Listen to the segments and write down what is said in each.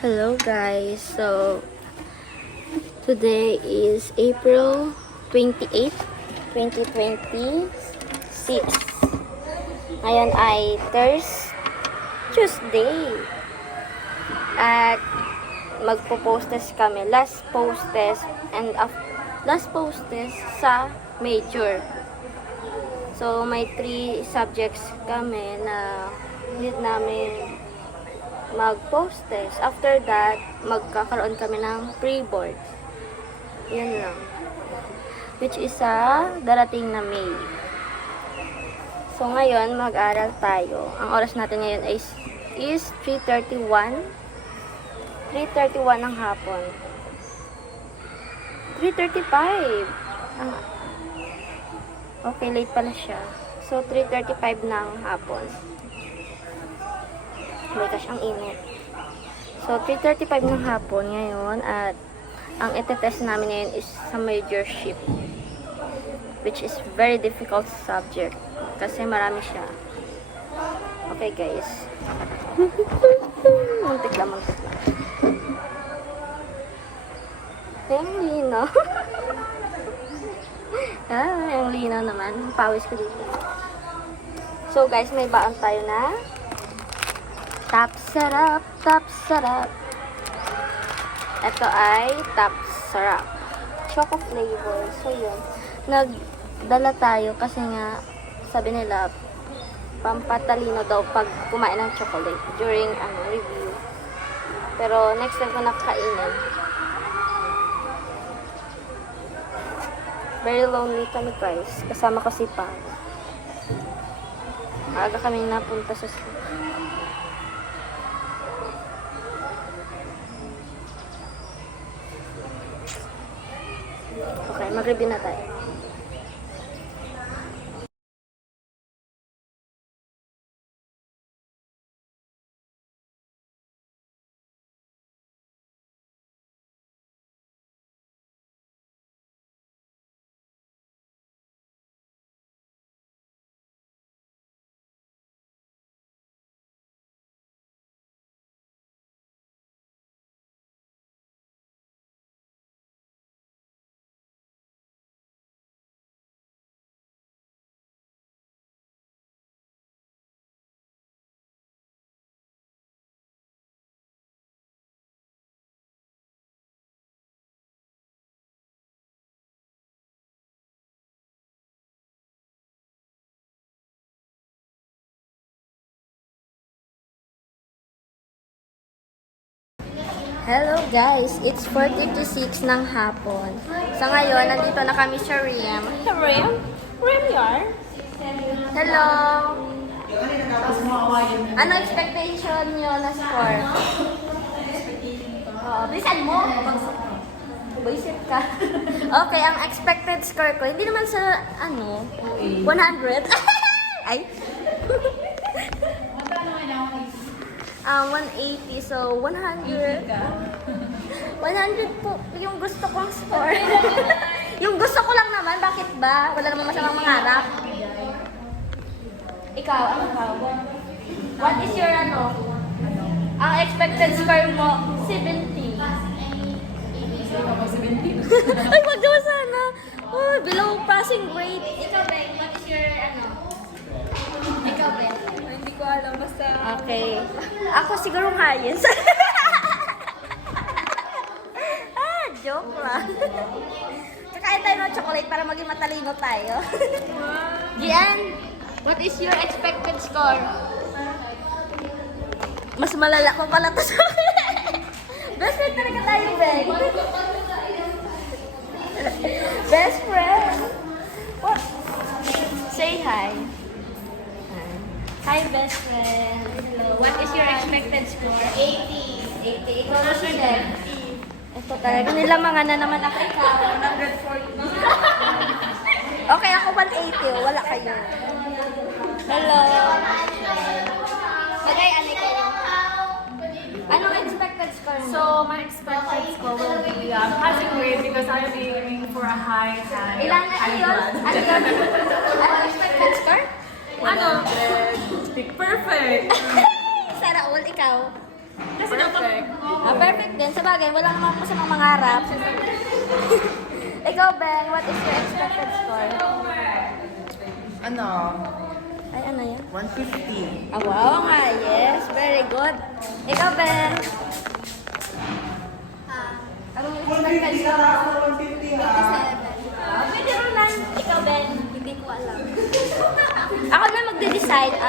Hello guys, so today is April 28, 2026. Ngayon ay Tuesday. At magpo-post test kami. Last post test sa major. So may 3 subjects kami na need namin mag-post test. After that, magkakaroon kami ng pre-board. Yan lang. Which is darating na May. So, ngayon, mag-aral tayo. Ang oras natin ngayon is 3:31. 3:31 ng hapon. 3:35. Okay, late pala siya. So, 3:35 ng hapon. May gosh, ang init. So, 3:35 ng hapon ngayon at ang ite-test namin ngayon is sa major shift, which is very difficult subject kasi marami siya. Okay guys. Muntik lang. Ang lino. Ang lino naman. Pawis ko dito. So guys, may baon tayo na Top Sarap, Top Sarap. Ito ay Top Sarap. Choco flavor. So, yun. Nagdala tayo kasi nga, sabi nila, pampatalino daw pag kumain ng chocolate during review. Pero, next time ko nakakainin. Very lonely kami guys. Kasama ko si Pa. Maaga kami napunta sa school. Okay, mag-review na tayo. Hello guys, it's 4:56 ng hapon. Sa ngayon, nandito na kami sa Riem. Riem? Riem yar? Hello! Ano expectation nyo na score? Bilisan mo! Basic ka. Okay, ang expected score ko, hindi naman sa 100. Ay! 180, so 100. 100 po yung gusto kong score. Yung gusto ko lang naman, bakit ba? Wala namang masamang mangarap. Ikaw, what is your ang expected score mo? 70. Ay, wag naman sana. Oh, below passing grade. Ikaw, Ben, what is your Ikaw, Ben? Hindi ko alam, basta... Okay. Ako siguro highest. Joke lang. Kakain tayo ng chocolate para maging matalino tayo. Gian, what is your expected score? Mas malala ko pala to sa best friend talaga tayo, Ben. Best friend. What? Say hi. Hi, best friend. Hello. What is your expected score? 80. 80. Ikaw na siya. Ito talaga. Nilamangan na naman ako. Ikaw. 140. Okay, ako 180. Wala kayo. Hello. Bagay, kayo. Anong expected score mo? So, my expected score will be passing grade because I'll be aiming for a high. Ilan na yun? Anong expected score? Ano? Perfect! Sana all ikaw. Kasi dapat... din. Sa bagay, wala naman ako sa mga mangarap. Ikaw, Ben, what is your expected score? Ano? Ay, ano yan? 150. Ah, wow nga, yes. Very good. Ikaw, Ben. Anong expected score? 150 ha? Pwede rin lang. Ikaw, Ben. Hindi ko alam. Ako na magde-decide. 90.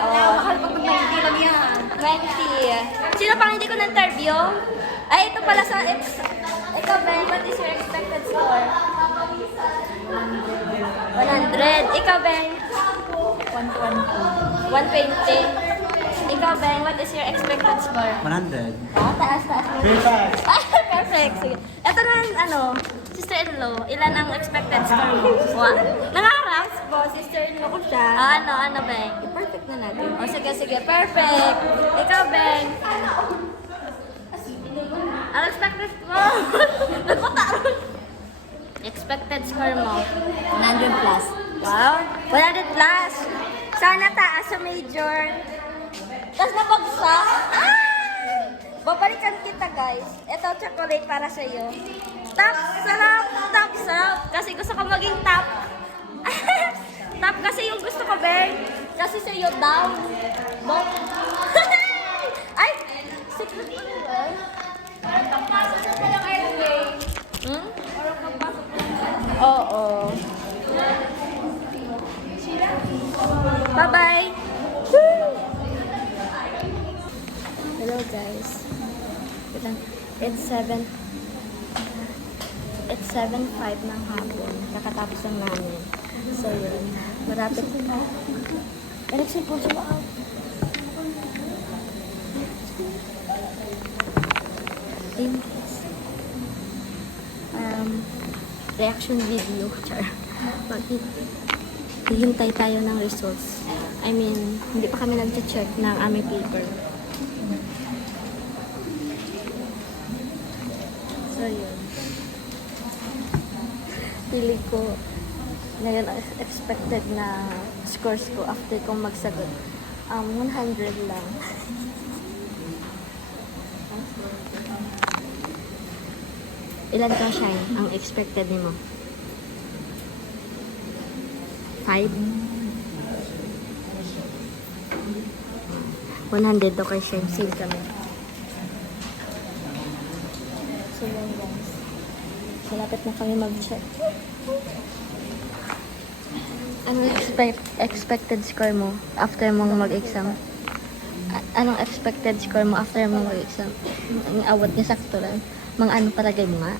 Oh. Mahal pag 90 lang yan. 20. Sino pang hindi ko na-interview? Ay, ito pala sa... Ikaw, Ben, what is your expected score? 100. Ikaw, Ben? 120. Ikaw, Ben, what is your expected score? 100. Ah, taas mo. Perfect. Perfect. Sige. Ito naman, sister-in-law, ilan ang expected score mo? Nangarap po, sister-in-law ko siya. Ano, Beng? I-perfect na natin. O, sige, perfect. Ikaw, Beng. Ang expected score? Nagpataron. Expected score mo? 100 plus. Wow, 100 plus. Sana taas sa major. Tapos nabagsak. Babalikan kita, guys. Ito, chocolate para sa iyo. Top, sarap. Kasi gusto ko maging top. Top kasi yung gusto ko, Ben. Kasi sa iyo, down. Ay, secret ko yun. Hmm? Oo. Bye-bye. Hello, guys. It's 7:05 ng hapon. Kakatapos lang namin. So, yun. Marapit. Alexi, po siya out. Ayun, guys. Reaction video. Char. Hihintay tayo ng results. I mean, hindi pa kami nag-check ng aming paper. So, yun. Pili ko ngayon expected na scores ko after kong magsagot. 100 lang. Ilan ka, Shine, ang expected ni mo? 5? 100 daw kay Shine. Sale kami. So, yun, guys. Malapit na kami mag-check. Anong expected score mo after mong mag-exam? Anong expected score mo after mong mag-exam? Ang awat niya sakto lang. Mga ano palagay mo nga?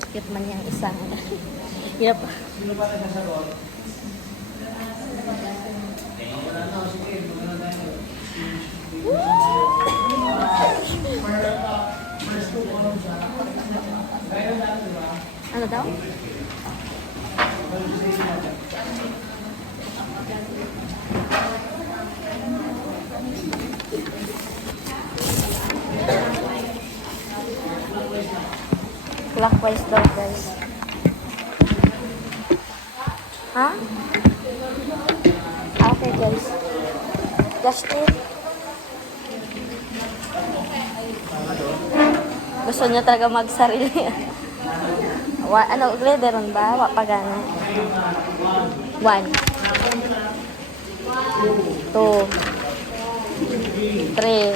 Bakit man yung isang hirap. Ano daw? Clockwise daw, guys. Ha? Okay, guys. Just it. Gusto niya talaga magsarili. Ano, glideron ba? Wapagana. 1 2 3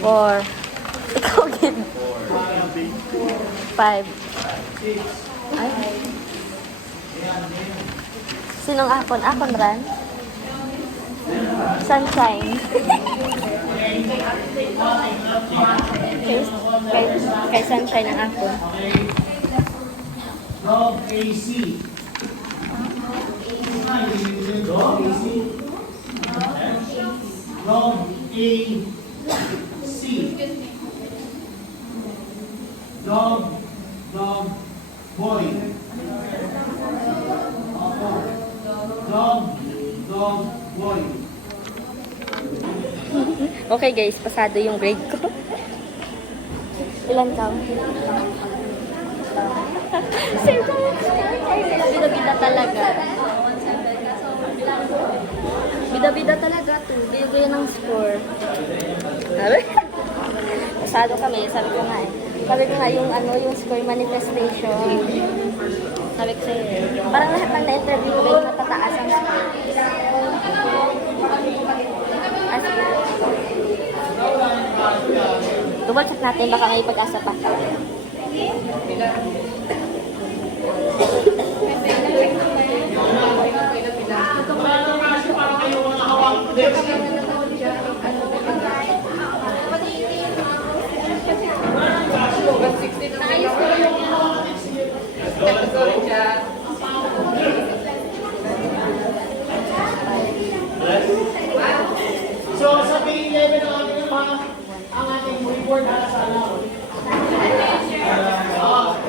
4 Ikaw, gid. 5 Ay. Sinong akon? Akon ran? Sunshine. kay Sunshine ang akon. Dog AC. Dog AC. Dog AC. Dog boy. Dog boy. Okay, guys, pasado yung grade ko. Ilan ka? Sir, bida-bida talaga. Bida-bida talaga to. Bida ng score. Sabi? Pasado kami. Sabi ko nga eh. Sabi ko nga yung ano, yung score manifestation. Sabi ko sa'yo eh. Parang lahat ng na-interview ko yung natataas ang score. As double check natin. Baka may pag-asa pa. So, sa May 11 ang ating ang ating report na sa ano.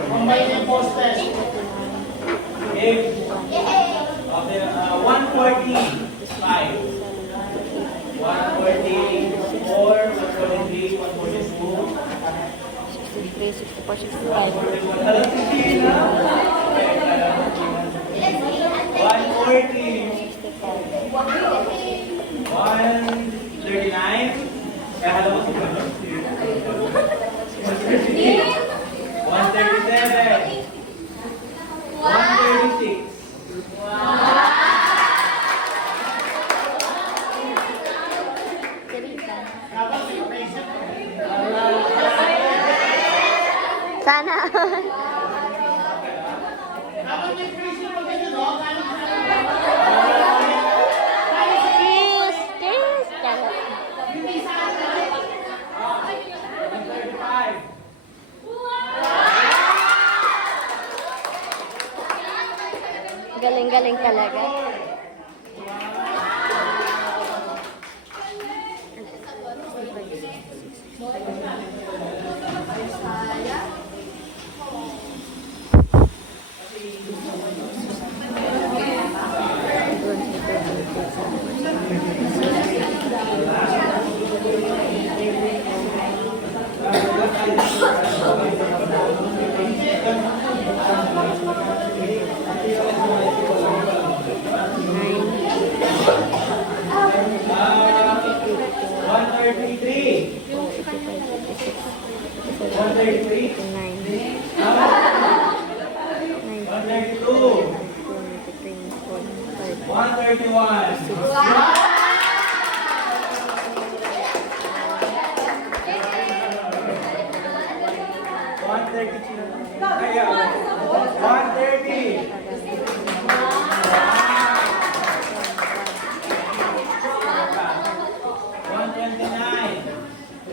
Combine and post test. If after 145, 144, 143, 142, 63, 64, 65. 140, 139, kaya alam mo ito. 137, 136. Sana. Kiss, kiss. Charot. 135. Galing-galing talaga.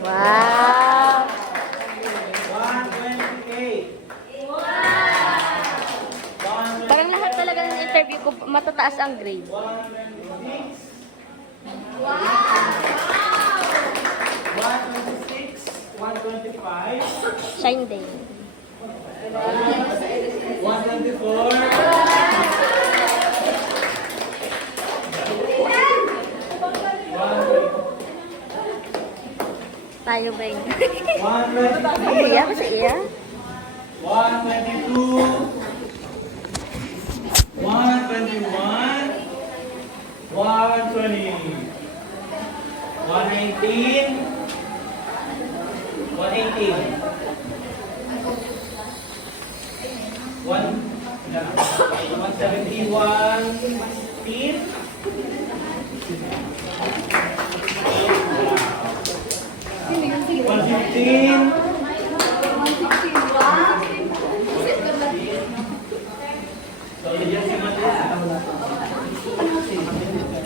Wow! 128. Parang lahat talaga ng interview ko, matataas ang grade. 126, 125, Shine day. 124, Tayo ba yun? 123, Iya ba sa iya? 122, 121, 120, 119, 118, 171, 115,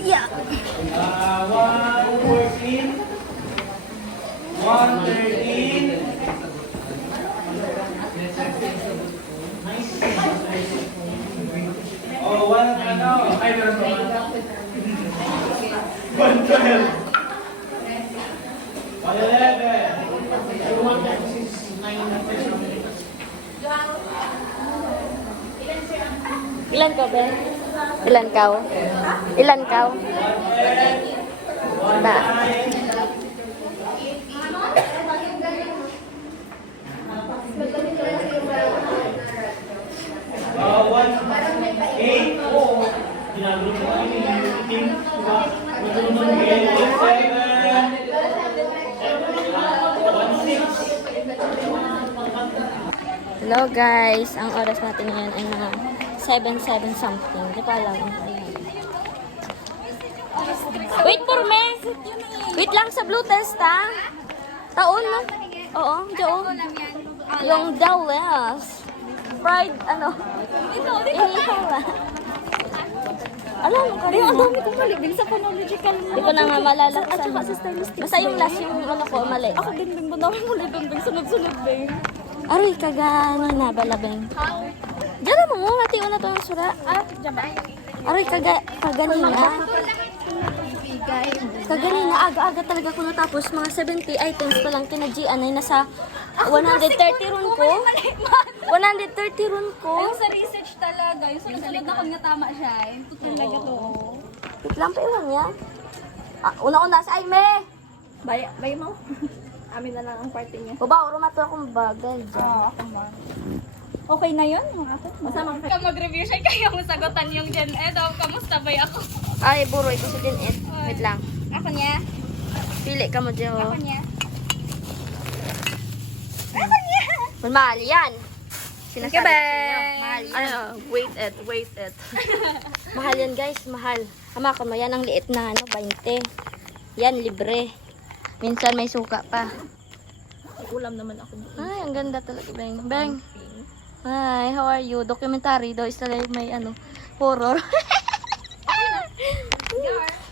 Yeah. 114, 113, oh, 112, 111, Ilan ka, Ben? Ilan ka? Ilan ka? Ba? 1, 8, ginagulong mo kami, yung team, diba? Hello guys, ang oras natin ngayon ay mga 7 something. Di pa alam. Wait for me! Wait lang sa blue test ha. Taon mo? Oo, Joe. Yung Dawes. Fried, ano? Inihaw ba? Alam mo ka rin. Ang dami kong mali. Sa phonological mo. Di ko na nga malalaksan. Basta yung last yung ano ko, mali. Ako din, Bing. Banawin mo lang, Bing. Sunod-sunod, Bing. Aroy, kagani na, balabeng. Diyan mo, hati na ito ng sura. Aroy, kagani na. Kagani na, aga-aga talaga ko natapos. Mga 70 items pa lang kinagian ay nasa 130 run ko. 130 run ko. Yung sa research talaga, yung sunod-sunod na kung nga tama siya, yung talaga to. Wait lang pa iwan niya. Una-una sa Aime! Bay mo? Amin na lang ang party niya. Baba, urumato akong bagay. Oo, ako ba? Okay na yun? Masama ka mag-review siya kaya mo sagutan yung Gen Ed. Kamusta ba ako? Ay, buroy ko sa din it. Wait lang. Ako niya? Pili ka mo, Jo. Ako niya? Mahal yan. Sinasabi ko sa inyo. Bye! Mahal yan. Ano, wait it. Mahal yan guys, mahal. Ama ko mo, yan ang liit na 20. Yan, libre. Minsan may suka pa. Ulam naman ako. Ay, ang ganda talaga, Beng. Beng. Hi, how are you? Documentary daw. Is talaga may horror.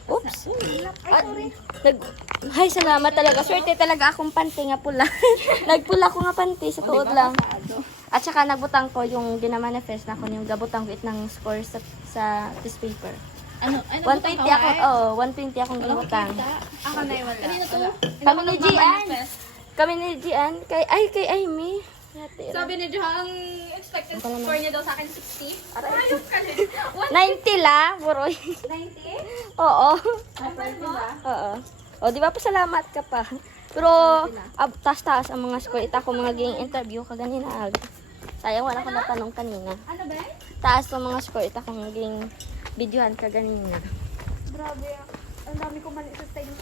Oops. Hi, salamat talaga. Swerte talaga akong panty nga pula. Nagpula ko nga panty sa tuod lang. At saka nagbutang ko yung ginamanifest na ko yung gabutang ko ng score sa test paper. Ano 120 ako, 120 akong ginutang. Ako na wala. Kanina to? Kami ni Gian. Kami ni Gian. Kay Amy. Sabi ni Joha, ang expected score niya daw sa akin 60. Ayok ka 90 la, buroy. 90? Oo. Diba? Oo. O, di ba pasalamat ka pa? Pero, taas-taas ang mga score. Ita ko mga ging interview kaganina. Sayang, wala ko natanong kanina. Ano ba? Taas ang mga score. Ita ko mga ging videohan kaganina. Grabe. Ang dami ko mali sa style.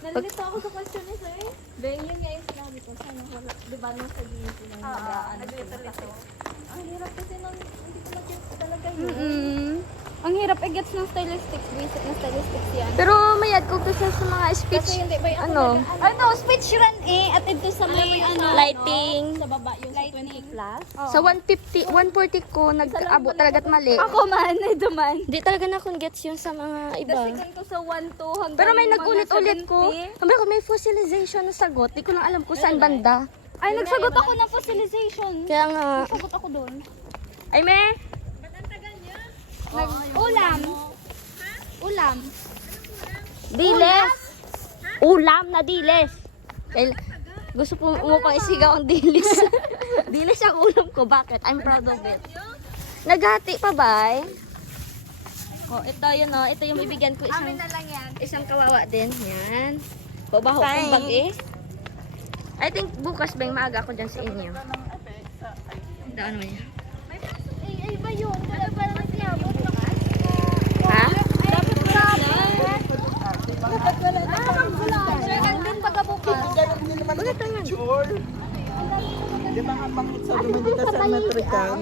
Nalilito ako sa question ni Sir. Beng, yun nga yung sinabi ko. Sana wala. Di ba nung sa gilid ko lang nag-lito. Ang hirap kasi nung hindi ko na-gets talaga yun. Ang hirap i-gets ng stylistics. Basic na stylistics yan. Pero mayad ko to sa mga speech. Kasi hindi ba yung Ano? Ano, speech run At ito sa may Lighting. Sa baba yung sa 20 plus. Sa 150, 140 ko, nag-abot talaga't mali. Ako man, ito man. Di talaga na akong gets yun sa mga iba. Second ko sa 1-2 hanggang Pero may mga nagulit-ulit ko. 70. Sabi ko, may fossilization na sagot. Di ko lang alam kung saan banda. Ay, nagsagot ako ng fossilization. Kaya nga, Nagsagot ako doon. ay me, Ulam. Ulam. diles. Ulam na diles. Gusto mo pang isigaw ang dilis. Dilis ang ulam ko. Bakit? I'm proud of it. Naghati pa ba? Oh, ito yun oh. Ito yung bibigyan ko isang, lang yan. isang kawawa din. Yan. Babaho kong bag eh. I think bukas bang maaga ako dyan sa inyo. Daan mo yan. Ay, ba yun? Wala pa naman sinabot bukas? Ha? Dapat wala na. Magbulan. Din baga bukas. Bakit naman? Di ba nga pangit sa dumindi ka sa metrikan?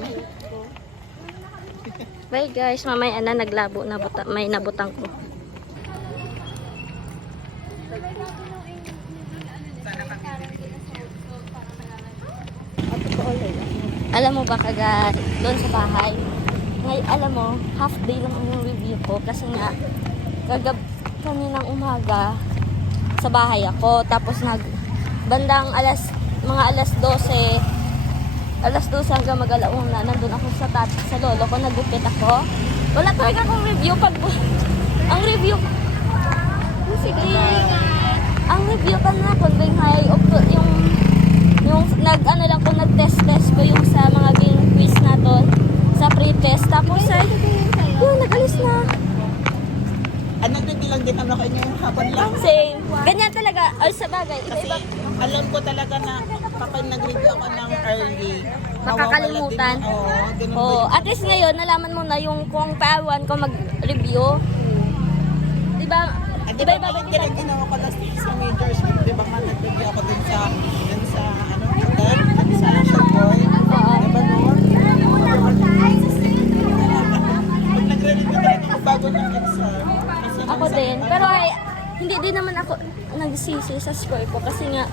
Bye guys, mamaya na naglabo na may nabutang ko. Alam mo ba kaga doon sa bahay? Ngay, alam mo, half day lang ang review ko kasi nga kaninang umaga sa bahay ako tapos bandang mga alas 12 hanggang mag-alauna nandun ako sa lolo ko, nagupit ako. Wala talaga akong review ang review sige ang review pa na kung yung nag-test ko yung sa mga game quiz na doon sa pre-test tapos ay nag-alis na. Nagbibilang din ang inyo yung hapon lang. Same. Ganyan talaga. Ay, sa bagay. Iba-iba. Alam ko talaga na kapag nag-review ako ng early, Makakalimutan. Ganun Oh, at least ngayon, nalaman mo na yung kung paawan ko mag-review. Diba? Iba-iba ba Kaya ginawa ko last week sa majors, di ba nga nag-review ako dun sa Showboy. Oo. ako din. Pero ay, hindi din naman ako nagsisi sa score ko kasi nga,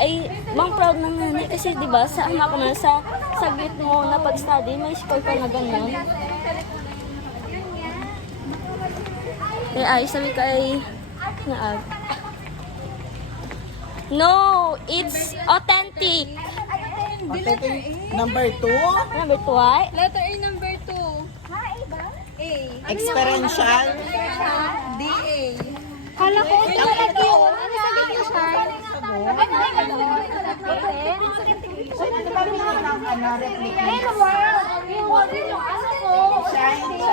ay, bang proud ng nanay kasi di ba sa ama ko man, sa saglit mo na pag-study, may score ka na ganyan. Kaya ay, sabi ko ay, naag. No, it's authentic. Number 2, Number 2 ay? Letter A number 2. A. experiential. D-A. Kala ko, ito talaga yun. Ano sagot niyo, Shar?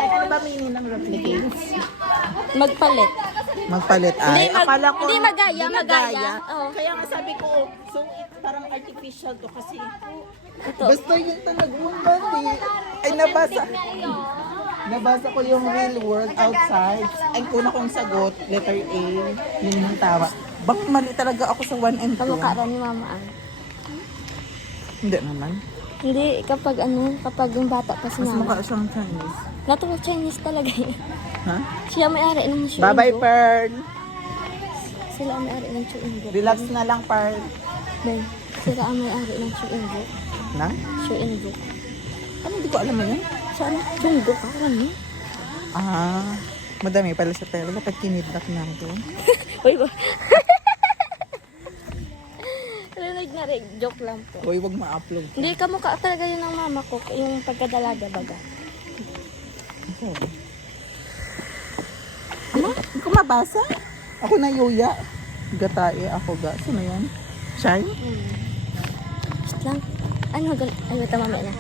Ano ba meaning ng replicate? Magpalit. Magpalit ay. Akala ko, hindi magaya, hindi magaya. Oo. Kaya nga sabi ko, so parang artificial to kasi. Ito. Basta yung talagunan eh. Ay nabasa ko yung real world outside. Ang una kong sagot, letter A, yun yung tama. Bakit mali talaga ako sa 1 and 2? Kamukha ra ni Mama Ang. Hindi naman. Hindi, kapag yung bata pa si Mas Mama. mukha siyang Chinese. Natural Chinese talaga yun. Ha? Siya may-ari ng Chuingo. Bye-bye, Pearl. Sila ang may-ari ng Chuingo. Relax na lang, Pearl. Ben, sila ang may-ari ng Chuingo. Na? Chuingo. Ano, hindi ko alam mo yan? Saan? Chuingo ka? Alam mo? Ah, madami pala sa pera. Dapat kinidnap na ito. Uy, ba? Rinig na rin. Joke lang po. Uy, wag ma-upload. Hindi, kamukha talaga yun ng mama ko. Yung pagkadalaga baga. Ano? Hindi ko mabasa. Ako na yuya. Gatae ako ga. Sino yan? Shine? Just lang. Ano, ay, wait, mamaya na.